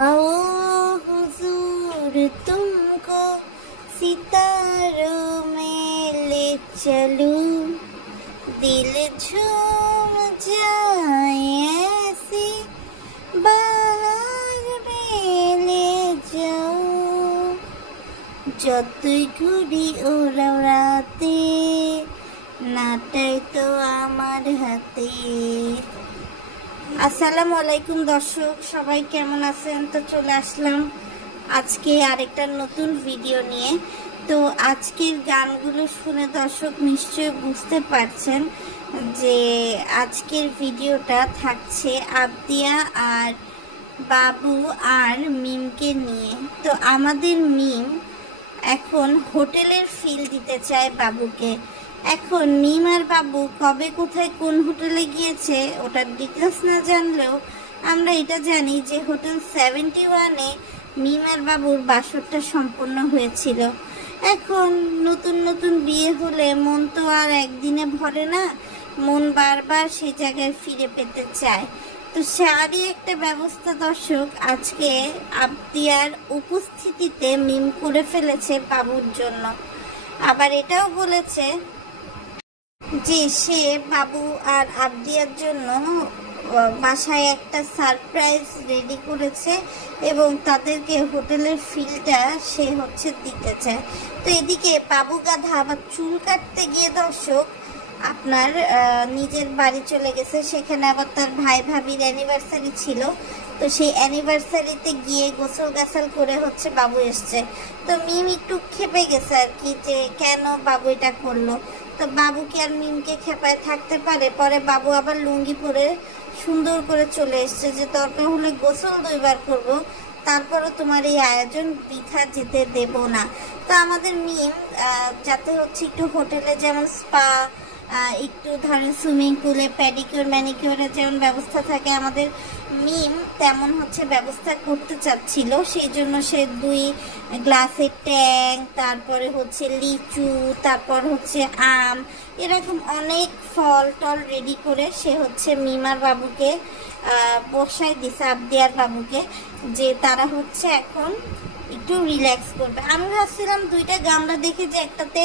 आओ हुजूर तुमको सितारों में ले चलूं, दिल झूम जाए ऐसी बाहर में ले जाओ, যতই ঘুরি ওড়াতে নাটাই তো আমার হাতে। আসসালামু আলাইকুম দর্শক, সবাই কেমন আছেন? তো চলে আসলাম আজকে আরেকটা নতুন ভিডিও নিয়ে। তো আজকের গানগুলো শুনে দর্শক নিশ্চয়ই বুঝতে পারছেন যে আজকের ভিডিওটা থাকছে আবদিয়া আর বাবু আর মিমকে নিয়ে। তো আমাদের মিম এখন হোটেলের ফিল দিতে চায় বাবুকে। এখন মিম আর বাবু কবে কোথায় কোন হোটেলে গিয়েছে ওটার ডিটেলস না জানলেও আমরা এটা জানি যে হোটেল 71-এ মিম আর বাবুর বাসরটা সম্পন্ন হয়েছিল। এখন নতুন নতুন বিয়ে হলে মন তো আর একদিনে ভরে না, মন বারবার সেই জায়গায় ফিরে পেতে চায়। তো সারই একটা ব্যবস্থা দর্শক আজকে আবদিয়ার উপস্থিতিতে মিম করে ফেলেছে বাবুর জন্য। আবার এটাও বলেছে যে সে বাবু আর আবদিয়ার জন্য বাসায় একটা সারপ্রাইজ রেডি করেছে এবং তাদেরকে হোটেলের ফিলটা সে দিতে চায়। তো এদিকে বাবু গাধা আবার চুল কাটতে গিয়ে দর্শক আপনার নিজের বাড়ি চলে গেছে। সেখানে আবার তার ভাই ভাবির অ্যানিভার্সারি ছিল। তো সেই অ্যানিভার্সারিতে গিয়ে গোসল গাছাল করে বাবু এসছে। তো মিম একটু খেপে গেছে আর কি, যে কেন বাবু এটা করলো। তো বাবু কি আর মিমকে খেপায় থাকতে পারে? পরে বাবু আবার লুঙ্গি পরে সুন্দর করে চলে এসছে যে দরকার হলে গোসল 2 বার করবো, তারপরও তোমার এই আয়োজন বৃথা যেতে দেব না। তো আমাদের মিম যাতে একটু হোটেলে যেমন স্পা, একটু ধরেন সুইমিং পুলে প্যাডিকিউর ম্যানিকিউরের যেমন ব্যবস্থা থাকে, আমাদের মিম তেমন ব্যবস্থা করতে চাচ্ছিল। সেই জন্য সে 2 গ্লাসের ট্যাং, তারপরে লিচু, তারপর আম, এরকম অনেক ফল টল রেডি করে সে মিমার বাবুকে বসায় দিছে, আবদিয়ার বাবুকে, যে তারা এখন একটু রিল্যাক্স করবে। আমি ভাবছিলাম 2টা গামলা দেখে যে একটাতে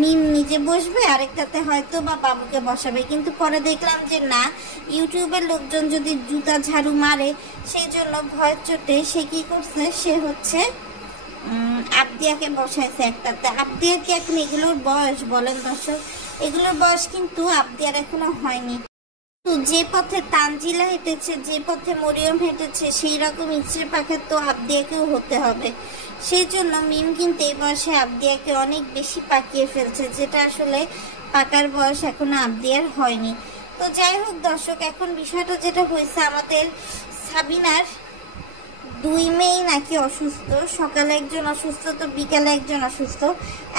মিম নিজে বসবে, আরেকটাতে হয়তো বা বাবুকে বসাবে, কিন্তু পরে দেখলাম যে না, ইউটিউবের লোকজন যদি জুতা ঝাড়ু মারে, সেই জন্য ভয়ের চোটে সে কি করছে, সে আবদিয়াকে বসাইছে একটাতে। আবদিয়ার কি এখন এগুলোর বয়স বলেন দর্শক? এগুলোর বয়স কিন্তু আবদিয়ার এখনো হয়নি। যে পথে তানজিলা হেঁটেছে, যে পথে মরিয়ম হেঁটেছে, সেই রকম ইচ্ছের পাখে তো আবদিয়াকেও হতে হবে। সেই জন্য মিম কিন্তু এই বয়সে আবদিয়াকে অনেক বেশি পাকিয়ে ফেলছে, যেটা আসলে পাকার বয়স এখনো আবদিয়ার হয়নি। তো যাই হোক দর্শক, এখন বিষয়টা যেটা হয়েছে, আমাদের সাবিনার 2 মেয়ে নাকি অসুস্থ। সকালে একজন অসুস্থ, তো বিকালে একজন অসুস্থ।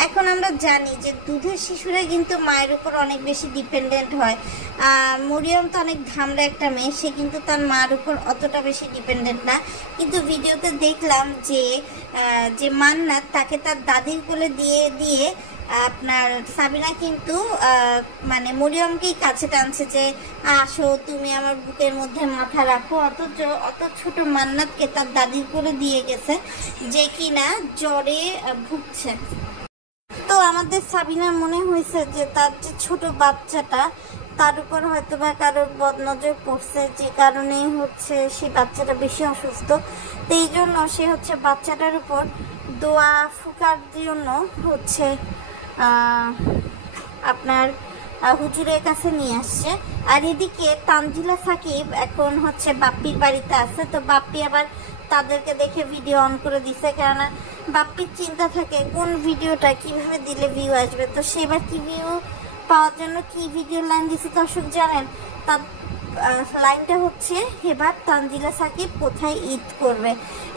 এখন আমরা জানি যে দুধের শিশুরা কিন্তু মায়ের উপর অনেক বেশি ডিপেন্ডেন্ট হয়। মরিয়ম তো অনেক ধামড়া একটা মেয়ে, সে কিন্তু তার মার উপর অতটা বেশি ডিপেন্ডেন্ট না। কিন্তু ভিডিওতে দেখলাম যে মান্নাত তাকে তার দাদির কোলে দিয়ে দিয়ে আপনার সাবিনা কিন্তু মানে মরিয়মকেই কাছে টানছে যে আসো তুমি আমার বুকের মধ্যে মাথা রাখো। অত ছোট মান্নাতকে তার দাদির করে দিয়ে গেছে, যে কিনা জ্বরে ভুগছে। তো আমাদের সাবিনার মনে হয়েছে যে তার যে ছোট বাচ্চাটা, তার উপর হয়তো বা কারোর বদনজর পড়ছে, যে কারণে সেই বাচ্চাটা বেশি অসুস্থ। তো এই জন্য সে বাচ্চাটার উপর দোয়া ফুকার জন্য আপনার হুজুরের কাছে নিয়ে আসছে। আর এদিকে তানজিলা সাকিব এখন বাপ্পির বাড়িতে আছে। তো বাপ্পি আবার তাদেরকে দেখে ভিডিও অন করে দিছে, কেননা বাপ্পির চিন্তা থাকে কোন ভিডিওটা কিভাবে দিলে ভিউ আসবে। তো সেবার কি ভিউ পাওয়ার জন্য কি ভিডিও লাইন দিছে দর্শক জানেন? তার লাইনটা এবার তানজিলা সাকিব কোথায় ঈদ করবে।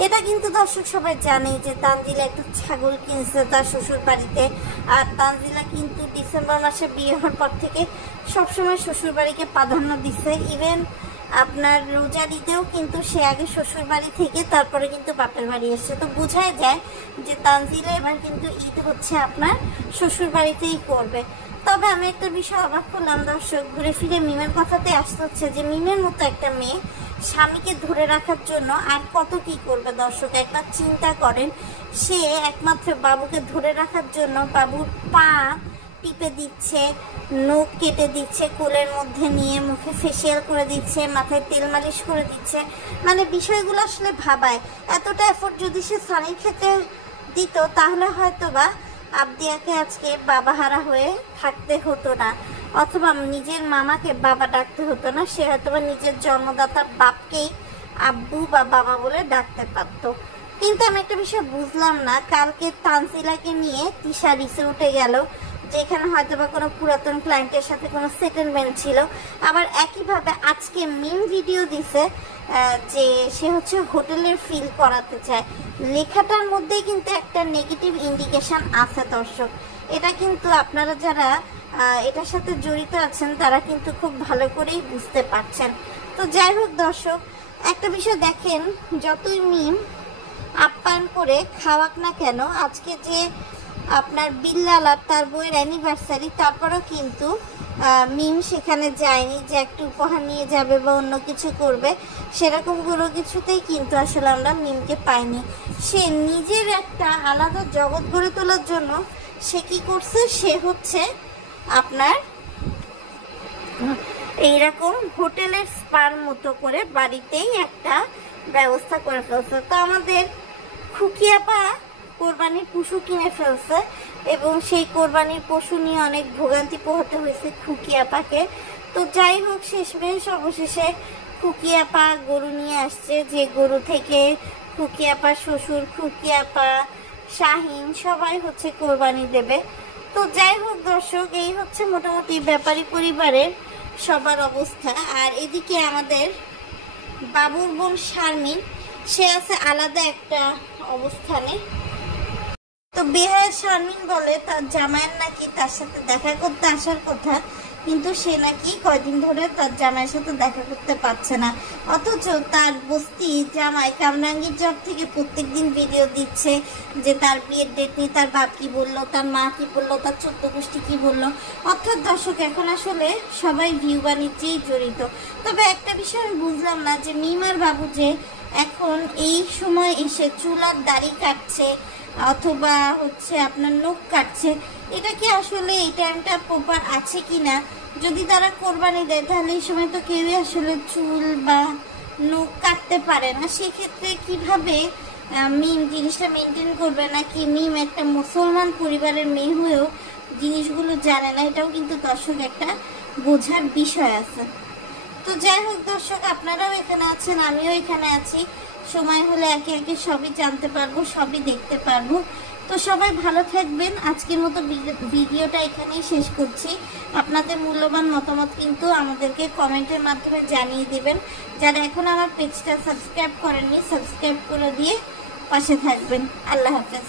এটা কিন্তু দর্শক সবাই জানে যে তানজিলা একটা ছাগল কিনছে তার শ্বশুর বাড়িতে। আর তানজিলা কিন্তু ডিসেম্বর মাসে বিয়ে হওয়ার পর থেকে সবসময় শ্বশুর বাড়িকে প্রাধান্য দিচ্ছে। ইভেন আপনার রোজার ঈদেও কিন্তু সে আগে শ্বশুর বাড়ি থেকে তারপরে কিন্তু বাপের বাড়ি এসছে। তো বোঝাই যায় যে তানজিলা এবার কিন্তু ঈদ আপনার শ্বশুর বাড়িতেই করবে। তবে আমি একটা বিষয় অবাক করলাম দর্শক, ঘুরে ফিরে মিমের কথাতে আসতে হচ্ছে যে মিমের মতো একটা মেয়ে স্বামীকে ধরে রাখার জন্য আর কত কি করবে দর্শক, একবার চিন্তা করেন। সে একমাত্র বাবুকে ধরে রাখার জন্য বাবুর পা টিপে দিচ্ছে, নখ কেটে দিচ্ছে, কোলের মধ্যে নিয়ে মুখে ফেসিয়াল করে দিচ্ছে, মাথায় তেল মালিশ করে দিচ্ছে। মানে বিষয়গুলো আসলে ভাবায়। এতটা এফোর্ট যদি সে সানির ক্ষেত্রে দিত তাহলে হয়তো বা আবদিয়াকে আজকে বাবাহারা হয়ে থাকতে হতো না, অথবা নিজের মামাকে বাবা ডাকতে হতো না। সে হয়তো বা নিজের জন্মদাতা বাপকেই আব্বু বা বাবা বলে ডাকতে পারতো। কিন্তু আমি একটা বিষয় বুঝলাম না, কালকে তানজিলাকে নিয়ে তিশা রিসোর্টে গেল, যেখানে হয়তো বা কোনো পুরাতন ক্লায়েন্টের সাথে কোনো সেটেলমেন্ট ছিল। আবার একইভাবে আজকে মিম ভিডিও দিছে যে সে হচ্ছে হোটেলের ফিল করাতে চায়। লেখাটার মধ্যেই কিন্তু একটা নেগেটিভ ইন্ডিকেশন আছে দর্শক। এটা কিন্তু আপনারা যারা এটার সাথে জড়িত আছেন তারা কিন্তু খুব ভালো করেই বুঝতে পারছেন। তো যাই হোক দর্শক, একটা বিষয় দেখেন, যতই মিম আপ্যায়ন করে খাওয়াক না কেন, আজকে যে আপনার বিল্লাল আর তার বইয়ের অ্যানিভার্সারি, তারপরেও কিন্তু মিম সেখানে যায়নি যে একটু উপহার নিয়ে যাবে বা অন্য কিছু করবে। সেরকম কোনো কিছুতেই কিন্তু আসলে আমরা মিমকে পাইনি। সে নিজের একটা আলাদা জগৎ গড়ে তোলার জন্য সে কি করছে, সে হচ্ছে আপনার এইরকম হোটেলের স্পার মতো করে বাড়িতেই একটা ব্যবস্থা করে ফেলছে। তো আমাদের খুকিয়াপা কোরবানির পশু কিনে ফেলছে এবং সেই কোরবানির পশু নিয়ে অনেক ভোগান্তি পোহাতে হয়েছে খুকিয়াপাকে। তো যাই হোক, শেষমেশ অবশেষে খুকিয়াপা গরু নিয়ে আসছে, যে গরু থেকে খুকিয়াপার শ্বশুর, খুকিয়াপা, শাহিন সবাই হচ্ছে কোরবানি দেবে। তো যাই হোক দর্শক, এই হচ্ছে মোটামুটি ব্যাপারী পরিবারের সবার অবস্থা। আর এদিকে আমাদের বাবুর বোন শারমিন, সে আছে আলাদা একটা অবস্থানে। তো বেহায়া শারমিন বলে তার জামাইয়ের নাকি তার সাথে দেখা করতে আসার কথা, কিন্তু সে নাকি কয়দিন ধরে তার জামাইয়ের সাথে দেখা করতে পারছে না। অথচ তার বস্তি জামাই কামরাঙ্গীর জব থেকে প্রত্যেকদিন ভিডিও দিচ্ছে যে তার বিয়ের ডেট নিয়ে তার বাপ কি বললো, তার মা কি বললো, তার চোদ্দ গোষ্ঠী কি বললো। অর্থাৎ দর্শক, এখন আসলে সবাই ভিউ বাণিজ্যেই জড়িত। তবে একটা বিষয় আমি বুঝলাম না, যে মিমার বাবু যে এখন এই সময় এসে চুলার দাড়ি কাটছে অথবা হচ্ছে আপনার নখ কাটছে, এটা কি আসলে এই টাইমটা প্রপার আছে কি না? যদি তারা কোরবানি দেয় তাহলে এই সময় তো কেউই আসলে চুল বা নখ কাটতে পারে না। সেক্ষেত্রে কিভাবে মিম জিনিসটা মেনটেন করবে? নাকি মিম একটা মুসলমান পরিবারের মেয়ে হয়েও জিনিসগুলো জানে না? এটাও কিন্তু দর্শক একটা বোঝার বিষয় আছে। তো যাই হোক দর্শক, আপনারাও এখানে আছেন, আমিও এখানে আছি। সময় হলে একে একে সবই জানতে পারবো, সবই দেখতে পারবো। তো সবাই ভালো থাকবেন। আজকের মতো ভিডিওটা এখানেই শেষ করছি। আপনাদের মূল্যবান মতামত কিন্তু আমাদেরকে কমেন্টের মাধ্যমে জানিয়ে দিবেন। যারা এখন আমার পেজটা সাবস্ক্রাইব করেননি, সাবস্ক্রাইব করে দিয়ে পাশে থাকবেন। আল্লাহ হাফেজ।